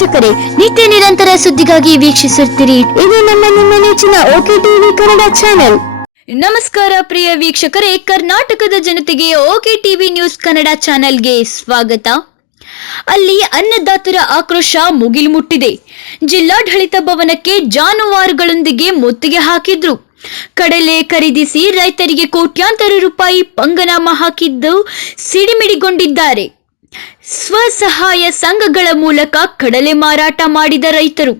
ವೀಕ್ಷಕರೇ, ನಿತ್ಯ ನಿರಂತರ ಸುದ್ದಿಗಾಗಿ ವೀಕ್ಷಿಸುತ್ತೀರಿ ಇದು ನಿಮ್ಮ ನೆಚ್ಚಿನ ಓಕೆ ಟಿವಿ ಕನ್ನಡ ಚಾನೆಲ್. ನಮಸ್ಕಾರ ಪ್ರಿಯ ವೀಕ್ಷಕರೇ, ಕರ್ನಾಟಕದ ಜನತೆಗೆ ಓಕೆ ಟಿವಿ ನ್ಯೂಸ್ ಕನ್ನಡ ಚಾನೆಲ್ಗೆ ಸ್ವಾಗತ. ಅಲ್ಲಿ ಅನ್ನದಾತರ ಆಕ್ರೋಶ ಮುಗಿಲು ಮುಟ್ಟಿದೆ. ಜಿಲ್ಲಾಡಳಿತ ಭವನಕ್ಕೆ ಜಾನುವಾರುಗಳೊಂದಿಗೆ ಮುತ್ತಿಗೆ ಹಾಕಿದ್ರು. ಕಡಲೆ ಖರೀದಿಸಿ ರೈತರಿಗೆ ಕೋಟ್ಯಾಂತರ ರೂಪಾಯಿ ಪಂಗನಾಮ ಹಾಕಿದ್ದು ಸಿಡಿಮಿಡಿಗೊಂಡಿದ್ದಾರೆ. ಸ್ವಸಹಾಯ ಸಂಘಗಳ ಮೂಲಕ ಕಡಲೆ ಮಾರಾಟ ಮಾಡಿದ ರೈತರು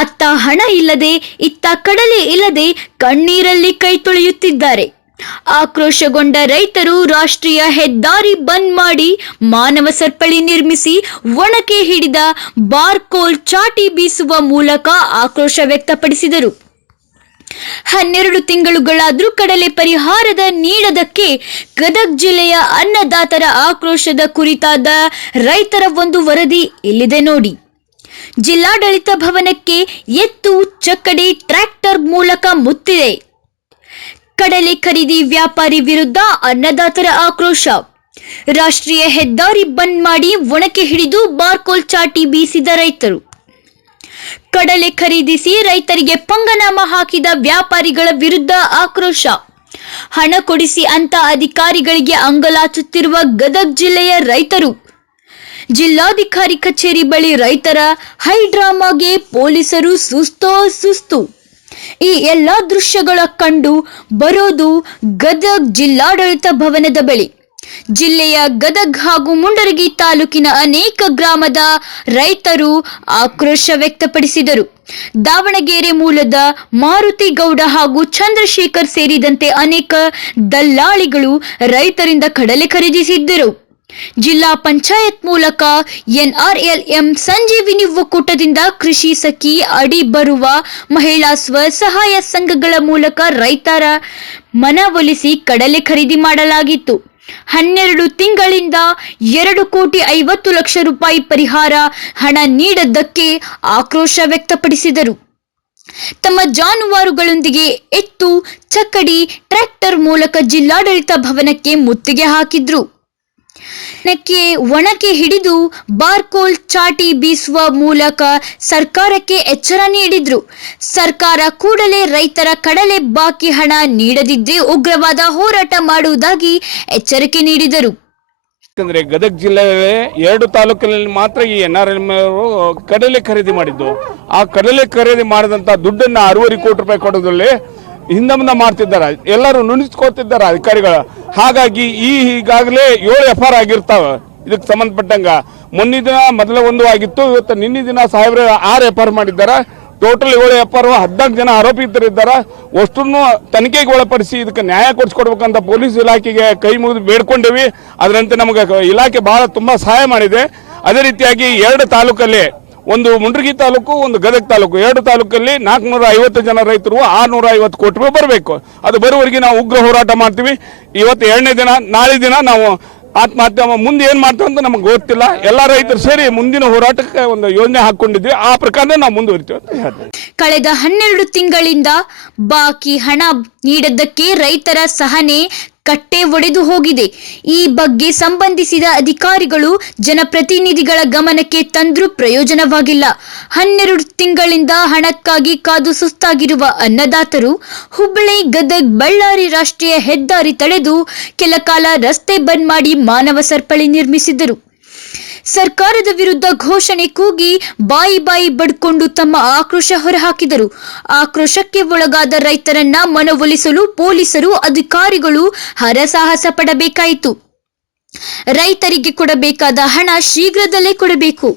ಅತ್ತ ಹಣ ಇಲ್ಲದೆ ಇತ್ತ ಕಡಲೆ ಇಲ್ಲದೆ ಕಣ್ಣೀರಲ್ಲಿ ಕೈ ತೊಳೆಯುತ್ತಿದ್ದಾರೆ. ಆಕ್ರೋಶಗೊಂಡ ರೈತರು ರಾಷ್ಟ್ರೀಯ ಹೆದ್ದಾರಿ ಬಂದ್ ಮಾಡಿ ಮಾನವ ಸರಪಳಿ ನಿರ್ಮಿಸಿ ಒಣಕೆ ಹಿಡಿದ ಬಾರ್ಕೋಲ್ ಚಾಟಿ ಬೀಸುವ ಮೂಲಕ ಆಕ್ರೋಶ ವ್ಯಕ್ತಪಡಿಸಿದರು. 12 ತಿಂಗಳುಗಳಾದ್ರೂ ಕಡಲೆ ಪರಿಹಾರದ ನೀಡದಕ್ಕೆ ಗದಗ ಜಿಲ್ಲೆಯ ಅನ್ನದಾತರ ಆಕ್ರೋಶದ ಕುರಿತಾದ ರೈತರ ಒಂದು ವರದಿ ಇಲ್ಲಿದೆ ನೋಡಿ. ಜಿಲ್ಲಾಡಳಿತ ಭವನಕ್ಕೆ ಎತ್ತು ಚಕ್ಕಡಿ ಟ್ರ್ಯಾಕ್ಟರ್ ಮೂಲಕ ಮುತ್ತಿದೆ. ಕಡಲೆ ಖರೀದಿ ವ್ಯಾಪಾರಿ ವಿರುದ್ಧ ಅನ್ನದಾತರ ಆಕ್ರೋಶ. ರಾಷ್ಟ್ರೀಯ ಹೆದ್ದಾರಿ ಬಂದ್ ಮಾಡಿ ಒಣಕೆ ಹಿಡಿದು ಬಾರ್ಕೋಲ್ ಚಾಟಿ ಬೀಸಿದ ರೈತರು. ಕಡಲೆ ಖರೀದಿಸಿ ರೈತರಿಗೆ ಪಂಗನಾಮ ಹಾಕಿದ ವ್ಯಾಪಾರಿಗಳ ವಿರುದ್ಧ ಆಕ್ರೋಶ. ಹಣ ಕೊಡಿಸಿ ಅಂತ ಅಧಿಕಾರಿಗಳಿಗೆ ಅಂಗಲಾಚುತ್ತಿರುವ ಗದಗ ಜಿಲ್ಲೆಯ ರೈತರು. ಜಿಲ್ಲಾಧಿಕಾರಿ ಕಚೇರಿ ಬಳಿ ರೈತರ ಹೈಡ್ರಾಮಾಗೆ ಪೊಲೀಸರು ಸುಸ್ತು. ಈ ಎಲ್ಲಾ ದೃಶ್ಯಗಳ ಕಂಡು ಬರೋದು ಗದಗ ಜಿಲ್ಲಾಡಳಿತ ಭವನದ ಬಳಿ. ಜಿಲ್ಲೆಯ ಗದಗ ಹಾಗೂ ಮುಂಡರಗಿ ತಾಲೂಕಿನ ಅನೇಕ ಗ್ರಾಮದ ರೈತರು ಆಕ್ರೋಶ ವ್ಯಕ್ತಪಡಿಸಿದರು. ದಾವಣಗೆರೆ ಮೂಲದ ಮಾರುತಿ ಗೌಡ ಹಾಗೂ ಚಂದ್ರಶೇಖರ್ ಸೇರಿದಂತೆ ಅನೇಕ ದಲ್ಲಾಳಿಗಳು ರೈತರಿಂದ ಕಡಲೆ ಖರೀದಿಸಿದ್ದರು. ಜಿಲ್ಲಾ ಪಂಚಾಯತ್ ಮೂಲಕ NRLM ಸಂಜೀವಿನಿ ಒಕ್ಕೂಟದಿಂದ ಕೃಷಿ ಸಖಿ ಅಡಿ ಬರುವ ಮಹಿಳಾ ಸ್ವಸಹಾಯ ಸಂಘಗಳ ಮೂಲಕ ರೈತರ ಮನವೊಲಿಸಿ ಕಡಲೆ ಖರೀದಿ ಮಾಡಲಾಗಿತ್ತು. 12 ತಿಂಗಳಿಂದ 2,50,00,000 ರೂಪಾಯಿ ಪರಿಹಾರ ಹಣ ನೀಡದ್ದಕ್ಕೆ ಆಕ್ರೋಶ ವ್ಯಕ್ತಪಡಿಸಿದರು. ತಮ್ಮ ಜಾನುವಾರುಗಳೊಂದಿಗೆ ಎತ್ತು ಚಕ್ಕಡಿ ಟ್ರ್ಯಾಕ್ಟರ್ ಮೂಲಕ ಜಿಲ್ಲಾಡಳಿತ ಭವನಕ್ಕೆ ಮುತ್ತಿಗೆ ಹಾಕಿದ್ರು. ಒಣಕೆ ಹಿಡಿದು ಬಾರ್ಕೋಲ್ ಚಾಟಿ ಬೀಸುವ ಮೂಲಕ ಸರ್ಕಾರಕ್ಕೆ ಎಚ್ಚರ ನೀಡಿದ್ರು. ಸರ್ಕಾರ ಕೂಡಲೇ ರೈತರ ಕಡಲೆ ಬಾಕಿ ಹಣ ನೀಡದಿದ್ದರೆ ಉಗ್ರವಾದ ಹೋರಾಟ ಮಾಡುವುದಾಗಿ ಎಚ್ಚರಿಕೆ ನೀಡಿದರು. ಯಾಕಂದ್ರೆ ಗದಗ ಜಿಲ್ಲೆಯಲ್ಲಿ 2 ತಾಲೂಕಿನಲ್ಲಿ ಮಾತ್ರ ಈ NRLM ಕಡಲೆ ಖರೀದಿ ಮಾಡಿದ್ದು. ಆ ಕಡಲೆ ಖರೀದಿ ಮಾಡಿದಂತ ದುಡ್ಡನ್ನ 6.5 ಕೋಟಿ ರೂಪಾಯಿ ಕೊಡೋದ್ರಲ್ಲಿ ಹಿಂದೆ ಮುಂದೆ ಮಾಡ್ತಿದ್ದಾರೆ. ಎಲ್ಲರೂ ನುಣಿಸ್ಕೊತಿದ್ದಾರೆ ಅಧಿಕಾರಿಗಳು. ಹಾಗಾಗಿ ಈಗಾಗಲೇ 7 FR ಆಗಿರ್ತಾವ ಇದಕ್ಕೆ ಸಂಬಂಧಪಟ್ಟಂಗ. ಮೊನ್ನೆ ದಿನ ಮೊದಲ 1 ಆಗಿತ್ತು. ಇವತ್ತು ನಿನ್ನೆ ದಿನ ಸಾಹೇಬ್ರೆ 6 FR ಮಾಡಿದ್ದಾರೆ. ಟೋಟಲ್ 7 FR 14 ಜನ ಆರೋಪಿತರಿದ್ದಾರೆ. ಅಷ್ಟನ್ನು ತನಿಖೆಗೆ ಒಳಪಡಿಸಿ ಇದಕ್ಕೆ ನ್ಯಾಯ ಕೊಡಿಸ್ಕೊಡ್ಬೇಕಂತ ಪೊಲೀಸ್ ಇಲಾಖೆಗೆ ಕೈ ಮುಗಿದು ಬೇಡ್ಕೊಂಡೇವಿ. ಅದರಂತೆ ನಮಗೆ ಇಲಾಖೆ ಬಹಳ ತುಂಬಾ ಸಹಾಯ ಮಾಡಿದೆ. ಅದೇ ರೀತಿಯಾಗಿ 2 ತಾಲೂಕಲ್ಲಿ, ಒಂದು ಮುಂಡ್ರಗಿ ತಾಲೂಕು, ಒಂದು ಗದಗ ತಾಲೂಕು, 2 ತಾಲೂಕಲ್ಲಿ 450 ಜನ ರೈತರು 650 ಕೋಟಿ ರೂಪಾಯಿ ಬರಬೇಕು. ಅದು ಬರುವವರೆಗೆ ನಾವು ಉಗ್ರ ಹೋರಾಟ ಮಾಡ್ತೀವಿ. ಇವತ್ತು 2ನೇ ದಿನ, ನಾಳೆ ದಿನ ನಾವು ಆತ್ಮಹತ್ಯೆ ಮುಂದೆ ಏನ್ ಮಾಡ್ತೀವಿ ಅಂತ ನಮಗೆ ಗೊತ್ತಿಲ್ಲ. ಎಲ್ಲಾ ರೈತರು ಸೇರಿ ಮುಂದಿನ ಹೋರಾಟಕ್ಕೆ ಒಂದು ಯೋಜನೆ ಹಾಕೊಂಡಿದ್ವಿ. ಆ ಪ್ರಕಾರ ನಾವು ಮುಂದುವರಿತೀವಿ ಅಂತ ಹೇಳ್ತೀವಿ. ಕಳೆದ 12 ತಿಂಗಳಿಂದ ಬಾಕಿ ಹಣ ನೀಡದ್ದಕ್ಕೆ ರೈತರ ಸಹನೆ ಕಟ್ಟೆ ಒಡೆದು ಹೋಗಿದೆ. ಈ ಬಗ್ಗೆ ಸಂಬಂಧಿಸಿದ ಅಧಿಕಾರಿಗಳು ಜನಪ್ರತಿನಿಧಿಗಳ ಗಮನಕ್ಕೆ ತಂದ್ರೂ ಪ್ರಯೋಜನವಾಗಿಲ್ಲ. 12 ತಿಂಗಳಿಂದ ಹಣಕ್ಕಾಗಿ ಕಾದು ಸುಸ್ತಾಗಿರುವ ಅನ್ನದಾತರು ಹುಬ್ಬಳ್ಳಿ ಗದಗ ಬಳ್ಳಾರಿ ರಾಷ್ಟ್ರೀಯ ಹೆದ್ದಾರಿ ತಡೆದು ಕೆಲ ಕಾಲ ರಸ್ತೆ ಬಂದ್ ಮಾಡಿ ಮಾನವ ಸರಪಳಿ ನಿರ್ಮಿಸಿದರು. ಸರ್ಕಾರದ ವಿರುದ್ಧ ಘೋಷಣೆ ಕೂಗಿ ಬಾಯಿ ಬಡ್ಕೊಂಡು ತಮ್ಮ ಆಕ್ರೋಶ ಹೊರಹಾಕಿದರು. ಆಕ್ರೋಶಕ್ಕೆ ಒಳಗಾದ ರೈತರನ್ನ ಮನವೊಲಿಸಲು ಪೊಲೀಸರು ಅಧಿಕಾರಿಗಳು ಹರಸಾಹಸ ಪಡಬೇಕಾಯಿತು. ರೈತರಿಗೆ ಕೊಡಬೇಕಾದ ಹಣ ಶೀಘ್ರದಲ್ಲೇ ಕೊಡಬೇಕು,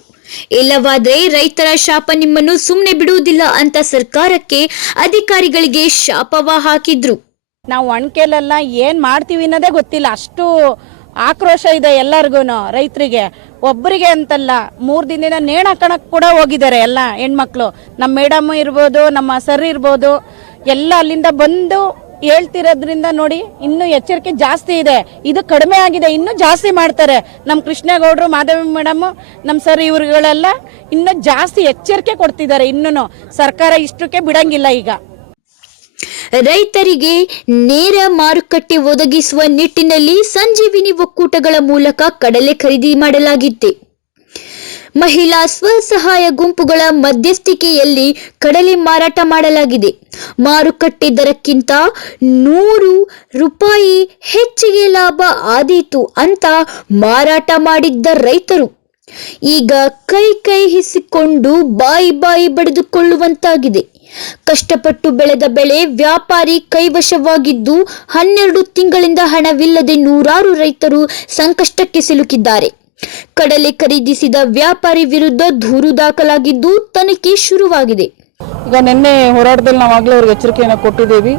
ಇಲ್ಲವಾದರೆ ರೈತರ ಶಾಪ ನಿಮ್ಮನ್ನು ಸುಮ್ಮನೆ ಬಿಡುವುದಿಲ್ಲ ಅಂತ ಸರ್ಕಾರಕ್ಕೆ ಅಧಿಕಾರಿಗಳಿಗೆ ಶಾಪವ ಹಾಕಿದ್ರು. ನಾವು ಒಣಕೆಲೆಲ್ಲ ಏನ್ ಮಾಡ್ತೀವಿ ಅನ್ನೋದೇ ಗೊತ್ತಿಲ್ಲ. ಅಷ್ಟು ಆಕ್ರೋಶ ಇದೆ ಎಲ್ಲರಿಗೂ. ರೈತರಿಗೆ ಒಬ್ಬರಿಗೆ ಅಂತಲ್ಲ, 3 ದಿನದಿಂದ ನೇಣ ಹಾಕಣಕ್ ಕೂಡ ಹೋಗಿದ್ದಾರೆ ಎಲ್ಲ ಹೆಣ್ಮಕ್ಳು. ನಮ್ಮ ಮೇಡಮ್ ಇರ್ಬೋದು, ನಮ್ಮ ಸರ್ ಇರ್ಬೋದು, ಎಲ್ಲ ಅಲ್ಲಿಂದ ಬಂದು ಹೇಳ್ತಿರೋದ್ರಿಂದ ನೋಡಿ ಇನ್ನೂ ಎಚ್ಚರಿಕೆ ಜಾಸ್ತಿ ಇದೆ. ಇದು ಕಡಿಮೆ ಆಗಿದೆ, ಇನ್ನೂ ಜಾಸ್ತಿ ಮಾಡ್ತಾರೆ. ನಮ್ಮ ಕೃಷ್ಣೇಗೌಡರು, ಮಾಧವಿ ಮೇಡಮ್, ನಮ್ಮ ಸರ್ ಇವ್ರುಗಳೆಲ್ಲ ಇನ್ನೂ ಜಾಸ್ತಿ ಎಚ್ಚರಿಕೆ ಕೊಡ್ತಿದ್ದಾರೆ. ಇನ್ನೂ ಸರ್ಕಾರ ಇಷ್ಟಕ್ಕೆ ಬಿಡಂಗಿಲ್ಲ. ಈಗ ರೈತರಿಗೆ ನೇರ ಮಾರುಕಟ್ಟೆ ಒದಗಿಸುವ ನಿಟ್ಟಿನಲ್ಲಿ ಸಂಜೀವಿನಿ ಒಕ್ಕೂಟಗಳ ಮೂಲಕ ಕಡಲೆ ಖರೀದಿ ಮಾಡಲಾಗಿತ್ತು. ಮಹಿಳಾ ಸ್ವಸಹಾಯ ಗುಂಪುಗಳ ಮಧ್ಯಸ್ಥಿಕೆಯಲ್ಲಿ ಕಡಲೆ ಮಾರಾಟ ಮಾಡಲಾಗಿದೆ. ಮಾರುಕಟ್ಟೆ ದರಕ್ಕಿಂತ 100 ರೂಪಾಯಿ ಹೆಚ್ಚಿಗೆ ಲಾಭ ಆದೀತು ಅಂತ ಮಾರಾಟ ಮಾಡಿದ್ದ ರೈತರು ಈಗ ಕೈ ಹಿಸಿಕೊಂಡು ಬಾಯಿ ಬಡಿದುಕೊಳ್ಳುವಂತಾಗಿದೆ. ಕಷ್ಟಪಟ್ಟು ಬೆಳೆದ ಬೆಳೆ ವ್ಯಾಪಾರಿ ಕೈವಶವಾಗಿದ್ದು 12 ತಿಂಗಳಿಂದ ಹಣವಿಲ್ಲದೆ ನೂರಾರು ರೈತರು ಸಂಕಷ್ಟಕ್ಕೆ ಸಿಲುಕಿದ್ದಾರೆ. ಕಡಲೆ ಖರೀದಿಸಿದ ವ್ಯಾಪಾರಿ ವಿರುದ್ಧ ದೂರು ದಾಖಲಾಗಿದ್ದು ತನಿಖೆ ಶುರುವಾಗಿದೆ. ಈಗ ನಿನ್ನೆ ಹೋರಾಟದಲ್ಲಿ ನಾವಾಗಲೇ ಅವ್ರಿಗೆ ಎಚ್ಚರಿಕೆಯನ್ನು ಕೊಟ್ಟಿದ್ದೀವಿ.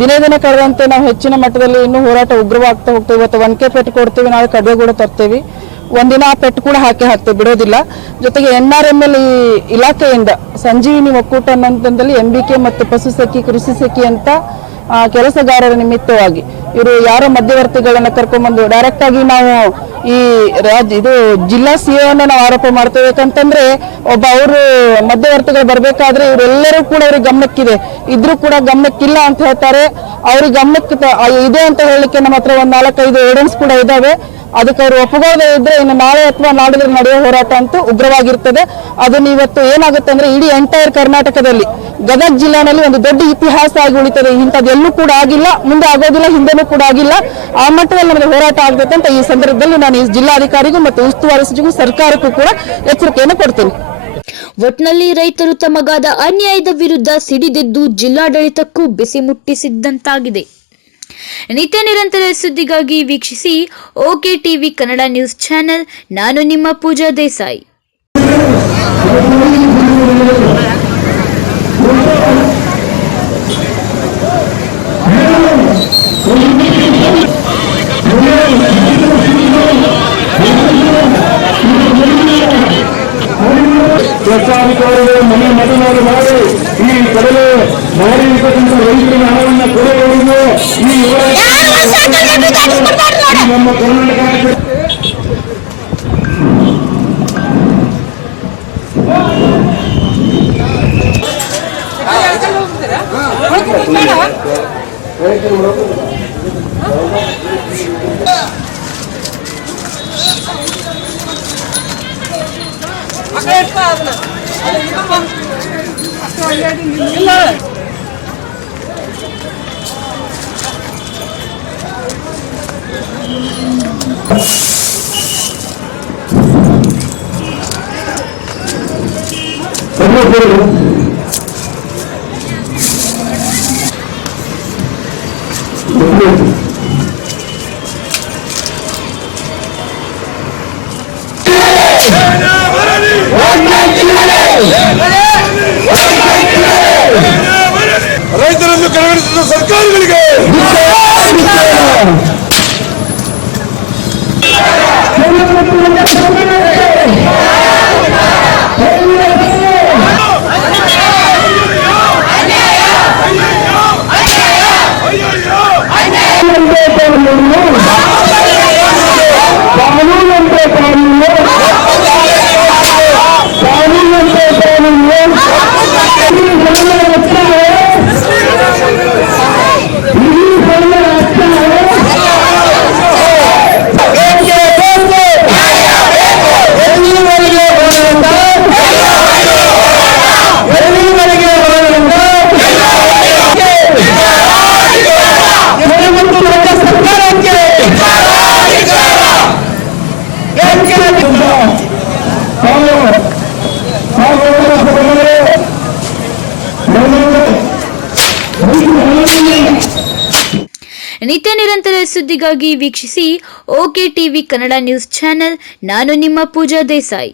ದಿನೇ ಕಳೆದಂತೆ ನಾವು ಹೆಚ್ಚಿನ ಮಟ್ಟದಲ್ಲಿ ಇನ್ನೂ ಹೋರಾಟ ಉಗ್ರವಾಗ್ತಾ ಹೋಗ್ತೇವೆ. ಇವತ್ತು 1K ಪೆಟ್ಟು ಕೊಡ್ತೀವಿ, ನಾಳೆ ಕಡ್ಡೆ ಕೂಡ ತರ್ತೇವೆ. ಒಂದಿನ ಆ ಪೆಟ್ಟು ಕೂಡ ಹಾಕ್ತೇವೆ, ಬಿಡೋದಿಲ್ಲ. ಜೊತೆಗೆ NRML ಇಲಾಖೆಯಿಂದ ಸಂಜೀವಿನಿ ಒಕ್ಕೂಟ ಅನ್ನೋಂಥದ್ದಲ್ಲಿ MBK ಮತ್ತು ಪಶು ಸಖಿ, ಕೃಷಿ ಸಖಿ ಅಂತ ಕೆಲಸಗಾರರ ನಿಮಿತ್ತವಾಗಿ ಇವರು ಯಾರೋ ಮಧ್ಯವರ್ತಿಗಳನ್ನ ಕರ್ಕೊಂಡ್ಬಂದು ಡೈರೆಕ್ಟ್ ಆಗಿ ನಾವು ಈ ಇದು ಜಿಲ್ಲಾ ಸಿಒನ ನಾವು ಆರೋಪ ಮಾಡ್ತೇವೆ. ಯಾಕಂತಂದ್ರೆ ಒಬ್ಬ ಅವರು ಮಧ್ಯವರ್ತಿಗಳು ಬರ್ಬೇಕಾದ್ರೆ ಇವರೆಲ್ಲರೂ ಕೂಡ ಅವ್ರಿಗೆ ಗಮನಕ್ಕಿದೆ, ಇದ್ರೂ ಕೂಡ ಗಮನಕ್ಕಿಲ್ಲ ಅಂತ ಹೇಳ್ತಾರೆ. ಅವ್ರಿಗೆ ಗಮನಕ್ಕೆ ಇದೆ ಅಂತ ಹೇಳಲಿಕ್ಕೆ ನಮ್ಮ ಹತ್ರ 4-5 ಎವಿಡೆನ್ಸ್ ಕೂಡ ಇದಾವೆ. ಅದಕ್ಕೆ ಅವರು ಒಪ್ಪಗೋದೇ ಇದ್ರೆ ಇನ್ನು ನಾಳೆ ಅಥವಾ ನಾಡಿದ್ರೆ ನಡೆಯೋ ಹೋರಾಟ ಅಂತೂ ಉಗ್ರವಾಗಿರ್ತದೆ. ಅದನ್ನ ಇವತ್ತು ಏನಾಗುತ್ತೆ ಅಂದ್ರೆ ಇಡೀ ಎಂಟೈರ್ ಕರ್ನಾಟಕದಲ್ಲಿ ಗದಗ ಜಿಲ್ಲೆನಲ್ಲಿ ಒಂದು ದೊಡ್ಡ ಇತಿಹಾಸ ಆಗಿ ಉಳಿತದೆ. ಇಂಥದ್ದೆಲ್ಲೂ ಕೂಡ ಆಗಿಲ್ಲ, ಮುಂದೆ ಆಗೋದಿಲ್ಲ, ಹಿಂದೆನೂ ಕೂಡ ಆಗಿಲ್ಲ. ಆ ಮಟ್ಟದಲ್ಲಿ ನಮಗೆ ಹೋರಾಟ ಆಗ್ತದೆ ಅಂತ ಈ ಸಂದರ್ಭದಲ್ಲಿ ನಾನು ಈ ಜಿಲ್ಲಾಧಿಕಾರಿಗೂ ಮತ್ತು ಉಸ್ತುವಾರಿ ಸಚಿವರಿಗೂ ಸರ್ಕಾರಕ್ಕೂ ಕೂಡ ಎಚ್ಚರಿಕೆಯನ್ನು ಕೊಡ್ತೀನಿ. ಒಟ್ನಲ್ಲಿ ರೈತರು ತಮಗಾದ ಅನ್ಯಾಯದ ವಿರುದ್ಧ ಸಿಡಿದೆದ್ದು ಜಿಲ್ಲಾಡಳಿತಕ್ಕೂ ಬಿಸಿ ಮುಟ್ಟಿಸಿದ್ದಂತಾಗಿದೆ. ನಿತ್ಯ ನಿರಂತರ ಸುದ್ದಿಗಾಗಿ ವೀಕ್ಷಿಸಿ okay TV Kannada news channel. ನಾನು ನಿಮ್ಮ ಪೂಜಾ ದೇಸಾಯಿ. ಸ್ವಚ್ಛಾಧಿಕಾರಿಗಳು ಮನೆ ಮತನಾಡು ಮಾಡಿ ಈ ಕಡಲೆ ಮಾರಿ ಇರ್ತಕ್ಕಂಥ ರೈತರಿಗೆ ಹಣವನ್ನು ಕೊಡುವವರೆಗೂ ಈ ನಮ್ಮ ಕರ್ನಾಟಕ ರೈತರನ್ನು ಕಡೆಗಣಿಸಿದ ಸರ್ಕಾರಗಳಿಗೆ ನಿತ್ಯ ನಿರಂತರ ಸುದ್ದಿಗಾಗಿ ವೀಕ್ಷಿಸಿ okay TV Kannada news channel. ನಾನು ನಿಮ್ಮ ಪೂಜಾ ದೇಸಾಯಿ.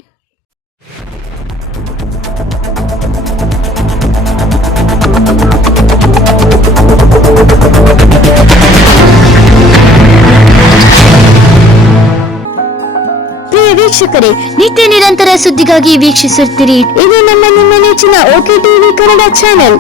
ಪ್ರಿಯ ವೀಕ್ಷಕರೇ, ನಿತ್ಯ ನಿರಂತರ ಸುದ್ದಿಗಾಗಿ ವೀಕ್ಷಿಸುತ್ತೀರಿ ಇದು ನಿಮ್ಮ ನೆಚ್ಚಿನ ಓಕೆ ಟಿವಿ ಕನ್ನಡ ಚಾನೆಲ್.